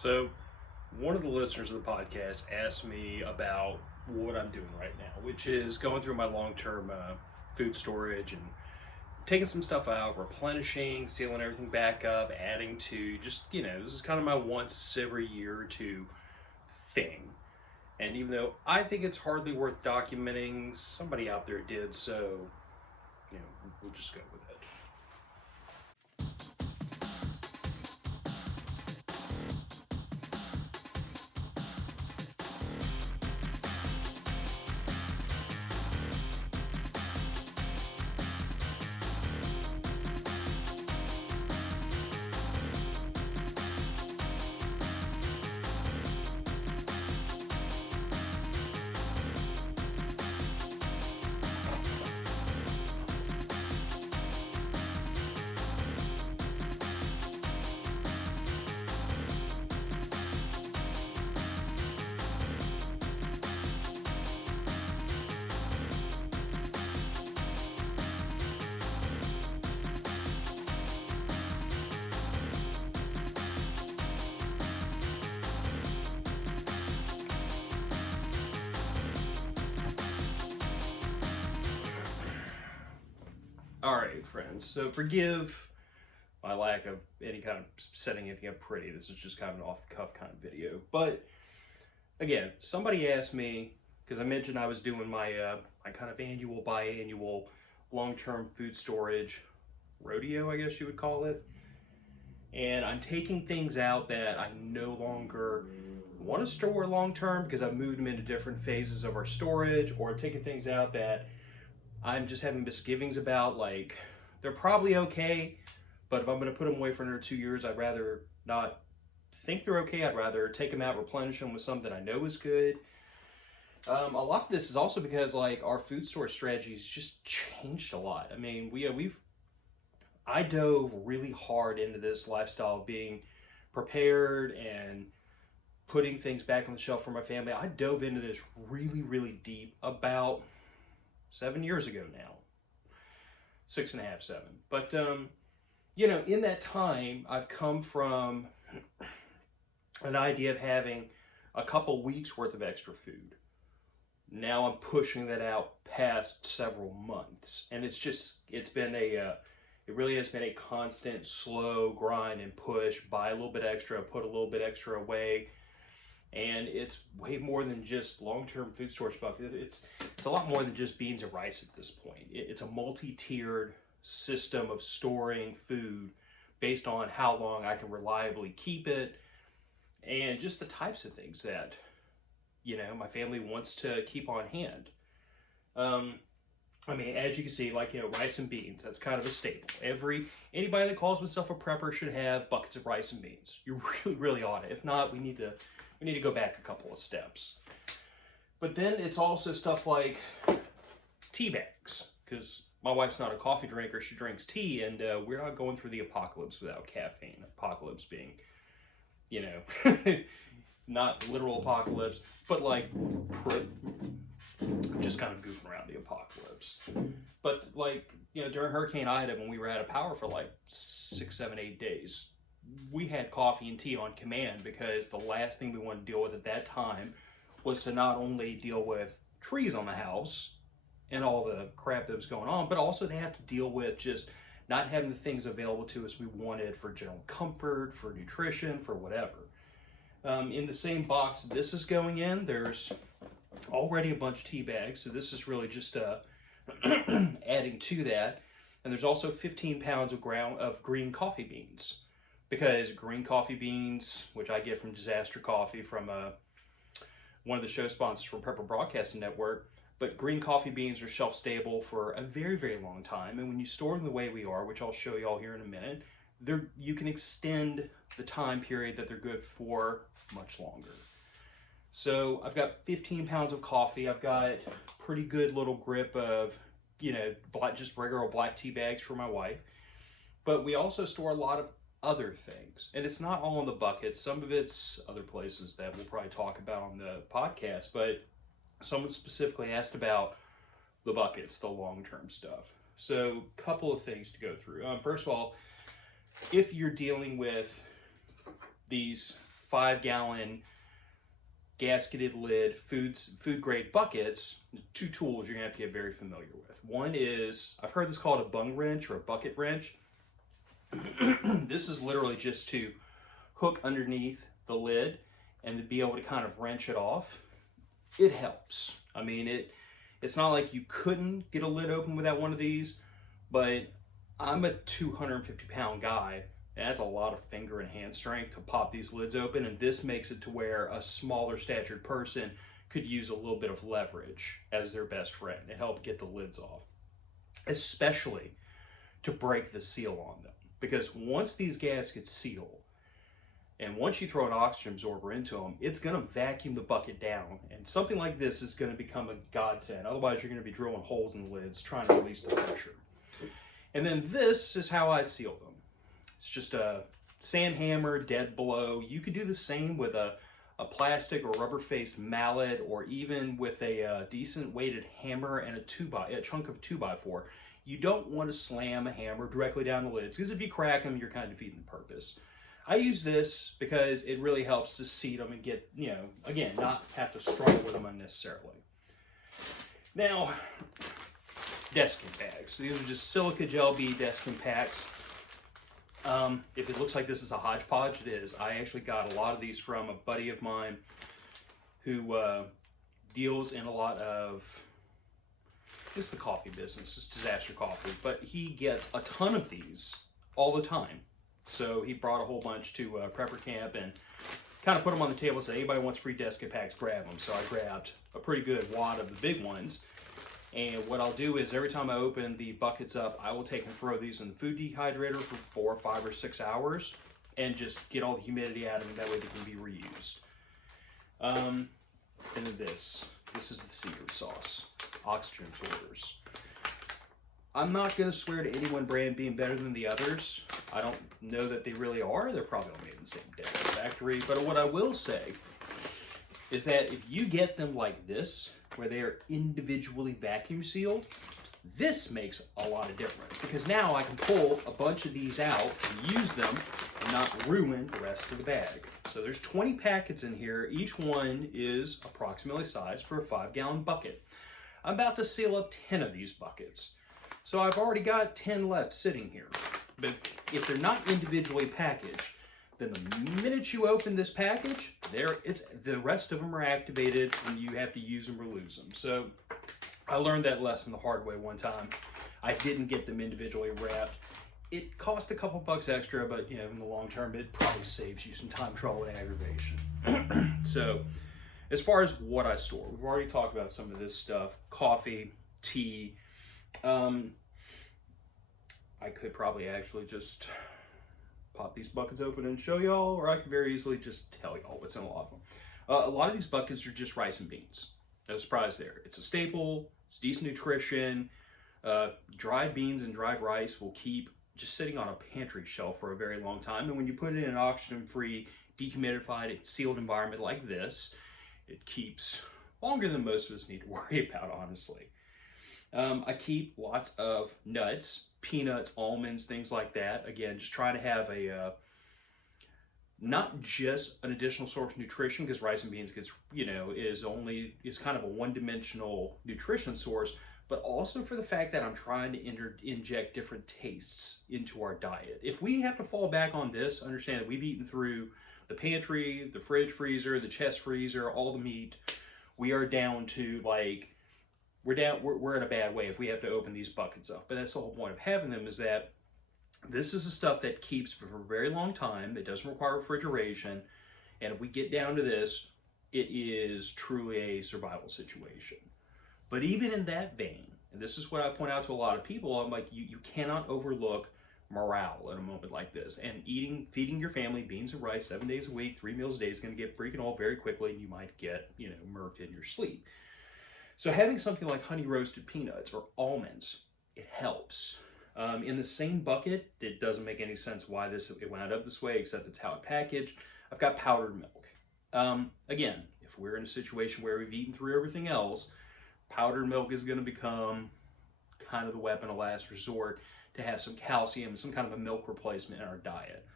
So, one of the listeners of the podcast asked me about what I'm doing right now, which is going through my long-term food storage and taking some stuff out, replenishing, sealing everything back up, adding to just, this is kind of my once every year or two thing. And even though I think it's hardly worth documenting, somebody out there did, so, we'll just go with it. Alright, friends, so forgive my lack of any kind of setting anything up pretty. This is just kind of an off-the-cuff kind of video. But, again, somebody asked me, because I mentioned I was doing my kind of annual, biannual, long-term food storage rodeo, I guess you would call it. And I'm taking things out that I no longer want to store long-term because I've moved them into different phases of our storage, or taking things out that I'm just having misgivings about, like, they're probably okay, but if I'm going to put them away for another 2 years, I'd rather not think they're okay. I'd rather take them out, replenish them with something I know is good. A lot of this is also because, like, our food storage strategies just changed a lot. I mean, I dove really hard into this lifestyle of being prepared and putting things back on the shelf for my family. I dove into this really, really deep about 7 years ago now. 6.5, 7. But, in that time, I've come from an idea of having a couple weeks worth of extra food. Now I'm pushing that out past several months. And it really has been a constant, slow grind and push, buy a little bit extra, put a little bit extra away. And it's way more than just long-term food storage bucket. It's a lot more than just beans and rice at this point. It's a multi-tiered system of storing food based on how long I can reliably keep it, and just the types of things that, my family wants to keep on hand. I mean, as you can see, like, rice and beans, that's kind of a staple. Anybody that calls himself a prepper should have buckets of rice and beans. You really, really ought to. If not, we need to go back a couple of steps. But then it's also stuff like tea bags, because my wife's not a coffee drinker, she drinks tea, and we're not going through the apocalypse without caffeine. Apocalypse being, not literal apocalypse, but like just kind of goofing around the apocalypse. But like, during Hurricane Ida, when we were out of power for like 6, 7, 8 days, we had coffee and tea on command, because the last thing we wanted to deal with at that time was to not only deal with trees on the house and all the crap that was going on, but also to have to deal with just not having the things available to us we wanted for general comfort, for nutrition, for whatever. In the same box this is going in, there's already a bunch of tea bags, so this is really just adding to that. And there's also 15 pounds of green coffee beans, because green coffee beans, which I get from Disaster Coffee, from one of the show sponsors from Prepper Broadcasting Network, but green coffee beans are shelf stable for a very, very long time. And when you store them the way we are, which I'll show you all here in a minute, you can extend the time period that they're good for much longer. So I've got 15 pounds of coffee. I've got a pretty good little grip of, just regular black tea bags for my wife. But we also store a lot of other things. And it's not all in the buckets. Some of it's other places that we'll probably talk about on the podcast. But someone specifically asked about the buckets, the long-term stuff. So a couple of things to go through. First of all, if you're dealing with these 5-gallon gasketed lid food grade buckets, 2 tools you're gonna have to get very familiar with. One is, I've heard this called a bung wrench or a bucket wrench. This is literally just to hook underneath the lid and to be able to kind of wrench it off. It helps. I mean, it's not like you couldn't get a lid open without one of these, but I'm a 250-pound guy, and that's a lot of finger and hand strength to pop these lids open, and this makes it to where a smaller statured person could use a little bit of leverage as their best friend to help get the lids off, especially to break the seal on them. Because once these gaskets seal, and once you throw an oxygen absorber into them, it's going to vacuum the bucket down. And something like this is going to become a godsend. Otherwise, you're going to be drilling holes in the lids trying to release the pressure. And then this is how I seal them. It's just a sand hammer, dead blow. You could do the same with a plastic or rubber-faced mallet, or even with a decent weighted hammer and a chunk of 2x4. You don't want to slam a hammer directly down the lids, because if you crack them, you're kind of defeating the purpose. I use this because it really helps to seat them and get, again, not have to struggle with them unnecessarily. Now, desking bags. So these are just silica gel bead desking packs. If it looks like this is a hodgepodge, it is. I actually got a lot of these from a buddy of mine who deals in a lot of, it's the coffee business, it's disaster coffee, but he gets a ton of these all the time. So he brought a whole bunch to Prepper Camp and kind of put them on the table and said, anybody wants free desk packs, grab them. So I grabbed a pretty good wad of the big ones. And what I'll do is every time I open the buckets up, I will take and throw these in the food dehydrator for 4, 5, or 6 hours and just get all the humidity out of them. That way they can be reused. And then this is the secret sauce, oxygen absorbers. I'm not going to swear to any one brand being better than the others. I don't know that they really are. They're probably all made in the same damn factory. But what I will say is that if you get them like this, where they are individually vacuum sealed, this makes a lot of difference. Because now I can pull a bunch of these out and use them and not ruin the rest of the bag. So there's 20 packets in here. Each one is approximately sized for a 5-gallon bucket. I'm about to seal up 10 of these buckets. So I've already got 10 left sitting here. But if they're not individually packaged, then the minute you open this package, the rest of them are activated and you have to use them or lose them. So I learned that lesson the hard way one time. I didn't get them individually wrapped. It cost a couple bucks extra, but in the long term, it probably saves you some time, trouble, and aggravation. So as far as what I store, we've already talked about some of this stuff: coffee, tea. I could probably actually just pop these buckets open and show y'all, or I could very easily just tell y'all what's in a lot of them. A lot of these buckets are just rice and beans. No surprise there. It's a staple, it's decent nutrition. Dried beans and dried rice will keep just sitting on a pantry shelf for a very long time. And when you put it in an oxygen-free, dehumidified, sealed environment like this, it keeps longer than most of us need to worry about, honestly. I keep lots of nuts, peanuts, almonds, things like that. Again, just try to have a not just an additional source of nutrition, because rice and beans gets is kind of a one-dimensional nutrition source, but also for the fact that I'm trying to inject different tastes into our diet. If we have to fall back on this, understand that we've eaten through the pantry, the fridge freezer, the chest freezer, all the meat. We are down to we're in a bad way if we have to open these buckets up. But that's the whole point of having them, is that this is the stuff that keeps for a very long time. It doesn't require refrigeration. And if we get down to this, it is truly a survival situation. But even in that vein, and this is what I point out to a lot of people, I'm like, you cannot overlook morale in a moment like this. And feeding your family beans and rice 7 days a week, 3 meals a day is going to get freaking old very quickly, and you might get, murked in your sleep. So having something like honey roasted peanuts or almonds, it helps. In the same bucket, it doesn't make any sense why it wound up this way, except it's how it packaged. I've got powdered milk. Again, if we're in a situation where we've eaten through everything else, powdered milk is going to become kind of the weapon of last resort to have some calcium, some kind of a milk replacement in our diet.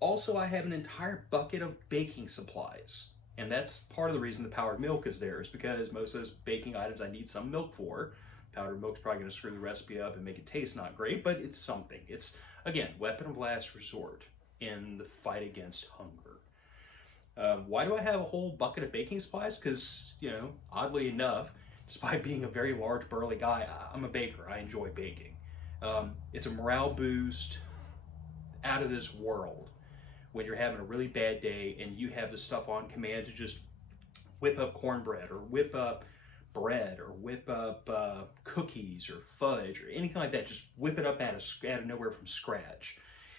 Also, I have an entire bucket of baking supplies. And that's part of the reason the powdered milk is there, is because most of those baking items I need some milk for. Powdered milk's probably going to screw the recipe up and make it taste not great, but it's something. It's, again, weapon of last resort in the fight against hunger. Why do I have a whole bucket of baking supplies? Because, you know, oddly enough, despite being a very large, burly guy, I'm a baker. I enjoy baking. It's a morale boost out of this world when you're having a really bad day and you have the stuff on command to just whip up cornbread or whip up bread or whip up cookies or fudge or anything like that. Just whip it up out of nowhere from scratch.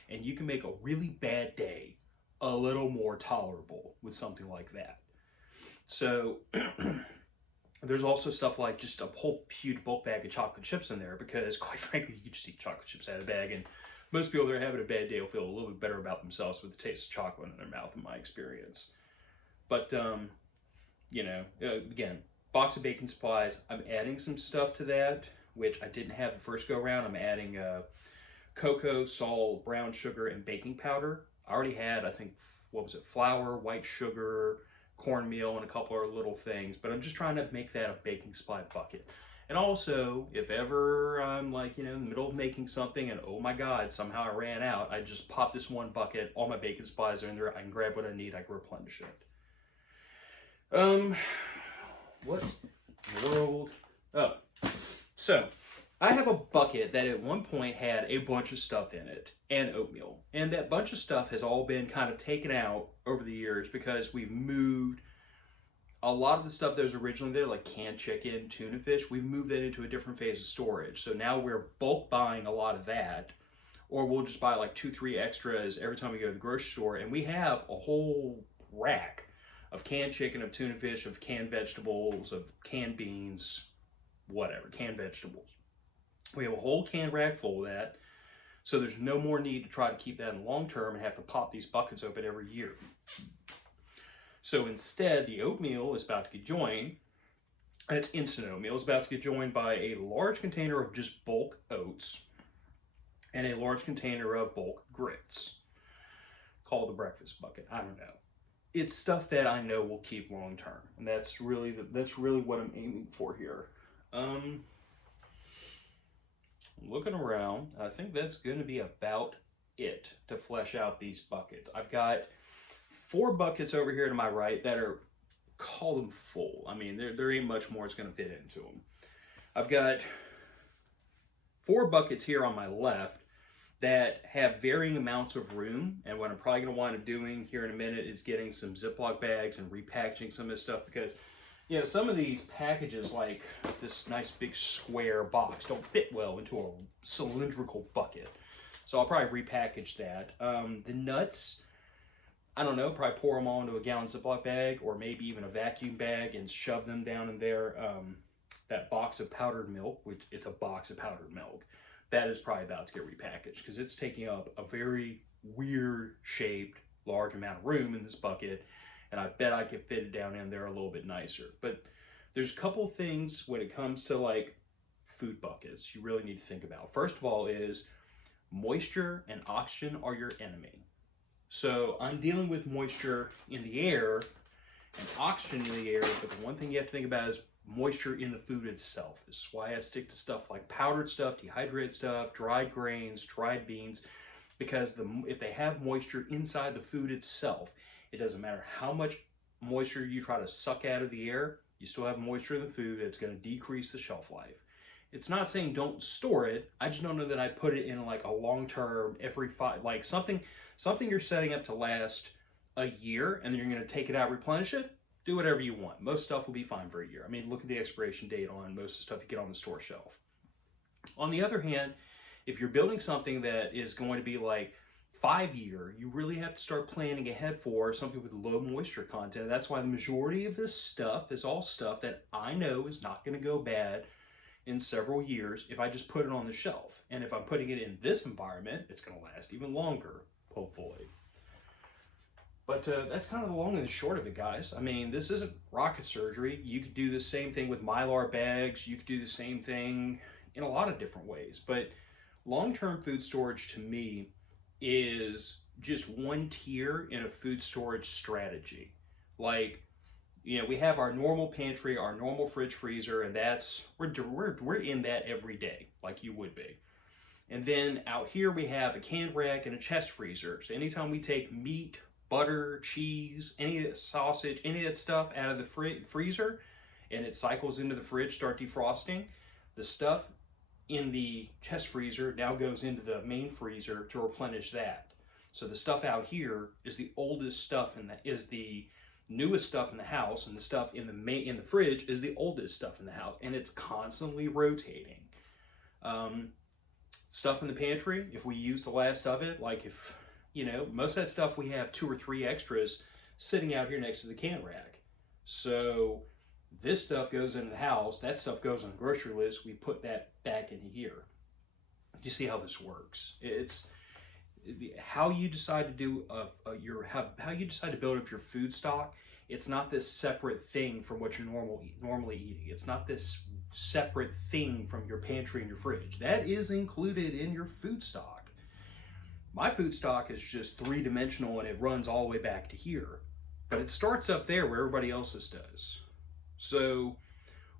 And you can make a really bad day a little more tolerable with something like that. So there's also stuff like just a whole huge bulk bag of chocolate chips in there, because quite frankly, you can just eat chocolate chips out of the bag, and most people that are having a bad day will feel a little bit better about themselves with the taste of chocolate in their mouth, in my experience. But, you know, again, box of baking supplies. I'm adding some stuff to that, which I didn't have the first go around. I'm adding cocoa, salt, brown sugar, and baking powder. I already had, I think, what was it, flour, white sugar, cornmeal, and a couple of little things, but I'm just trying to make that a baking supply bucket. And also, if ever I'm like, you know, in the middle of making something and oh my God, somehow I ran out, I just pop this one bucket, all my baking supplies are in there, I can grab what I need, I can replenish it. What in the world? Oh, so I have a bucket that at one point had a bunch of stuff in it and oatmeal. And that bunch of stuff has all been kind of taken out over the years because we've moved a lot of the stuff that was originally there, like canned chicken, tuna fish, we've moved that into a different phase of storage. So now we're bulk buying a lot of that, or we'll just buy like 2-3 extras every time we go to the grocery store. And we have a whole rack of canned chicken, of tuna fish, of canned vegetables, of canned beans, whatever, canned vegetables. We have a whole can rack full of that, so there's no more need to try to keep that in the long term and have to pop these buckets open every year. So instead, the oatmeal is about to get joined, and it's instant oatmeal, is about to get joined by a large container of just bulk oats and a large container of bulk grits, called the breakfast bucket. I don't know. It's stuff that I know will keep long term, and that's really what I'm aiming for here. Looking around, I think that's going to be about it to flesh out these buckets. I've got 4 buckets over here to my right that are, call them full. I mean, there ain't much more that's going to fit into them. I've got 4 buckets here on my left that have varying amounts of room, and what I'm probably going to wind up doing here in a minute is getting some Ziploc bags and repackaging some of this stuff, because you know, some of these packages, like this nice big square box, don't fit well into a cylindrical bucket. So I'll probably repackage that. The nuts, I don't know, probably pour them all into a gallon Ziploc bag, or maybe even a vacuum bag, and shove them down in there. That box of powdered milk, which it's a box of powdered milk, that is probably about to get repackaged, because it's taking up a very weird shaped, large amount of room in this bucket. And I bet I could fit it down in there a little bit nicer. But there's a couple things when it comes to like food buckets you really need to think about. First of all is moisture and oxygen are your enemy. So I'm dealing with moisture in the air and oxygen in the air, but the one thing you have to think about is moisture in the food itself. This is why I stick to stuff like powdered stuff, dehydrated stuff, dried grains, dried beans, because if they have moisture inside the food itself, it doesn't matter how much moisture you try to suck out of the air, you still have moisture in the food. It's going to decrease the shelf life. It's not saying don't store it. I just don't know that I put it in like a long-term, like something you're setting up to last a year, and then you're going to take it out, replenish it, do whatever you want. Most stuff will be fine for a year. I mean, look at the expiration date on most of the stuff you get on the store shelf. On the other hand, if you're building something that is going to be like 5-year, you really have to start planning ahead for something with low moisture content. That's why the majority of this stuff is all stuff that I know is not going to go bad in several years if I just put it on the shelf. And if I'm putting it in this environment, it's going to last even longer, hopefully. But that's kind of the long and the short of it, guys. I mean, this isn't rocket surgery. You could do the same thing with Mylar bags. You could do the same thing in a lot of different ways. But long-term food storage, to me, is just one tier in a food storage strategy. Like, you know, we have our normal pantry, our normal fridge freezer, and that's, we're in that every day, like you would be. And then out here we have a can rack and a chest freezer. So anytime we take meat, butter, cheese, any of that sausage, any of that stuff out of the freezer, and it cycles into the fridge, start defrosting, the stuff in the chest freezer now goes into the main freezer to replenish that. So the stuff out here is the oldest stuff and that is the newest stuff in the house, and the stuff in the fridge is the oldest stuff in the house, and it's constantly rotating. Stuff in the pantry, if we use the last of it, like if, you know, most of that stuff we have 2 or 3 extras sitting out here next to the can rack. So this stuff goes into the house, that stuff goes on the grocery list, we put that back into here. You see how this works? It's how you decide to do how you decide to build up your food stock. It's not this separate thing from what you're normally eating. It's not this separate thing from your pantry and your fridge. That is included in your food stock. My food stock is just 3-dimensional and it runs all the way back to here. But it starts up there where everybody else's does. So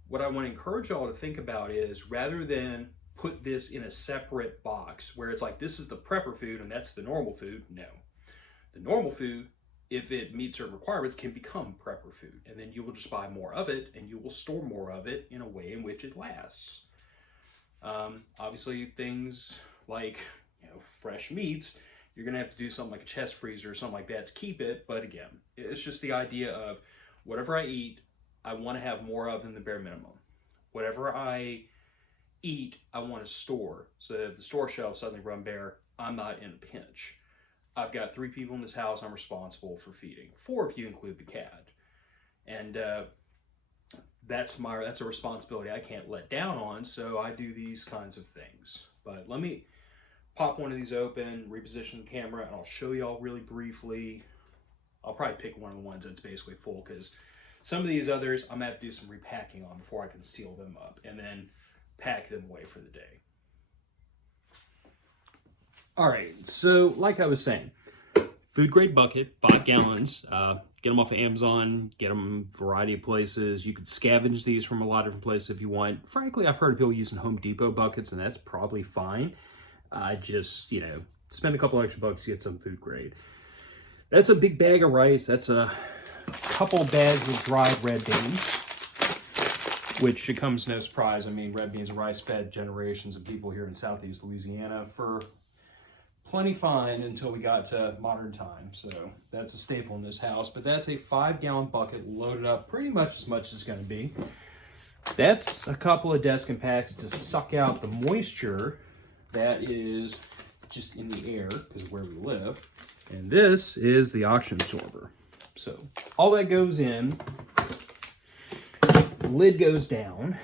what I want to encourage y'all to think about is, rather than put this in a separate box where it's like this is the prepper food and that's the normal food, no. The normal food, if it meets certain requirements, can become prepper food, and then you will just buy more of it and you will store more of it in a way in which it lasts. Obviously things like, you know, fresh meats, you're gonna have to do something like a chest freezer or something like that to keep it. But again, it's just the idea of whatever I eat, I want to have more of than the bare minimum. Whatever I eat, I want to store, so that if the store shelves suddenly run bare, I'm not in a pinch. I've got 3 people in this house I'm responsible for feeding, 4 if you include the cat, and that's a responsibility I can't let down on. So I do these kinds of things. But let me pop one of these open, reposition the camera, and I'll show y'all really briefly. I'll probably pick one of the ones that's basically full, because some of these others I'm gonna have to do some repacking on before I can seal them up and then pack them away for the day. All right, so like I was saying, food grade bucket, 5 gallons. Get them off of Amazon, get them a variety of places. You could scavenge these from a lot of different places if you want. Frankly, I've heard of people using Home Depot buckets, and that's probably fine. Just, you know, spend a couple extra bucks to get some food grade. That's a big bag of rice. That's a couple bags of dried red beans, which should come as no surprise. I mean, red beans and rice fed generations of people here in Southeast Louisiana for plenty fine until we got to modern times. So that's a staple in this house. But that's a 5-gallon bucket loaded up pretty much as it's going to be. That's a couple of desk and packs to suck out the moisture that is just in the air because of where we live. And this is the oxygen absorber. So all that goes in, the lid goes down.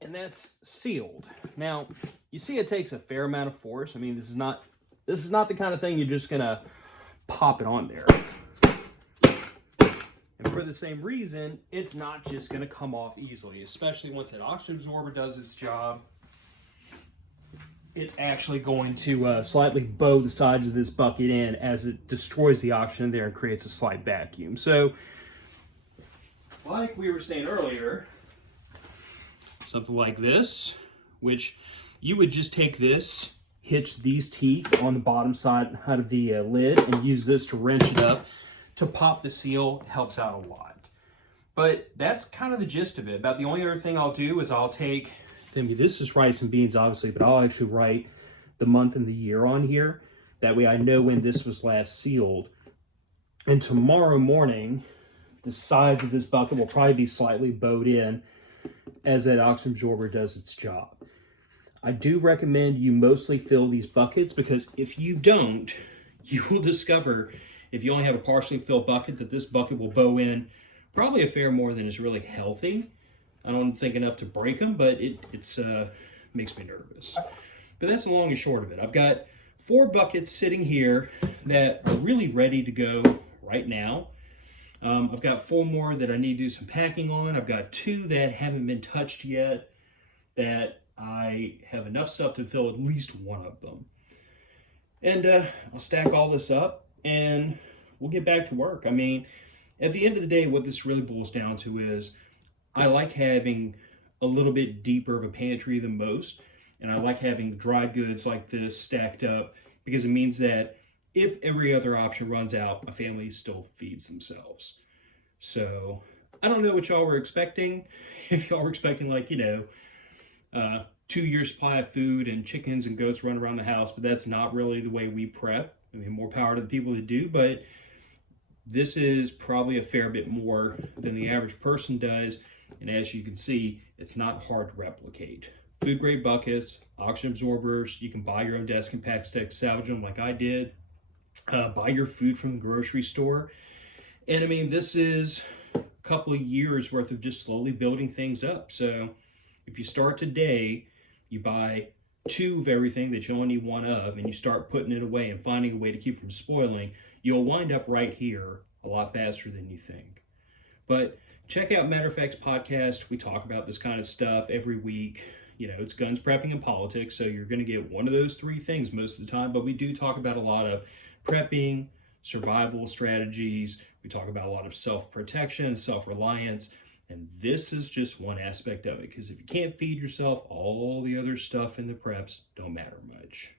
And that's sealed. Now, you see it takes a fair amount of force. I mean, this is not the kind of thing you're just gonna pop it on there. And for the same reason, it's not just gonna come off easily, especially once that oxygen absorber does its job. It's actually going to slightly bow the sides of this bucket in as it destroys the oxygen there and creates a slight vacuum. So, like we were saying earlier, something like this, which you would just take this, hitch these teeth on the bottom side out of the lid, and use this to wrench it up to pop the seal. Helps out a lot. But that's kind of the gist of it. About the only other thing I'll do is I'll take, this is rice and beans obviously, but I'll actually write the month and the year on here. That way I know when this was last sealed. And tomorrow morning, the sides of this bucket will probably be slightly bowed in as that oxygen absorber does its job. I do recommend you mostly fill these buckets, because if you don't, you will discover, if you only have a partially filled bucket, that this bucket will bow in probably a fair more than is really healthy. I don't think enough to break them, but it's makes me nervous. But that's the long and short of it. I've got 4 buckets sitting here that are really ready to go right now. I've got 4 more that I need to do some packing on. I've got 2 that haven't been touched yet that I have enough stuff to fill at least one of them. And I'll stack all this up and we'll get back to work. I mean, at the end of the day, what this really boils down to is I like having a little bit deeper of a pantry than most. And I like having dried goods like this stacked up because it means that if every other option runs out, my family still feeds themselves. So I don't know what y'all were expecting. If y'all were expecting, like, 2 years supply of food and chickens and goats run around the house, but that's not really the way we prep. I mean, more power to the people that do, but this is probably a fair bit more than the average person does. And as you can see, it's not hard to replicate. Food grade buckets, oxygen absorbers, you can buy your own desk and pack stick, salvage them like I did. Buy your food from the grocery store. And I mean, this is a couple of years worth of just slowly building things up. So if you start today, you buy 2 of everything that you only need 1 of, and you start putting it away and finding a way to keep from spoiling, you'll wind up right here a lot faster than you think. But check out Matter of Fact's podcast. We talk about this kind of stuff every week. It's guns, prepping, and politics, so you're going to get one of those 3 things most of the time, but we do talk about a lot of prepping, survival strategies. We talk about a lot of self-protection, self-reliance, and this is just one aspect of it, because if you can't feed yourself, all the other stuff in the preps don't matter much.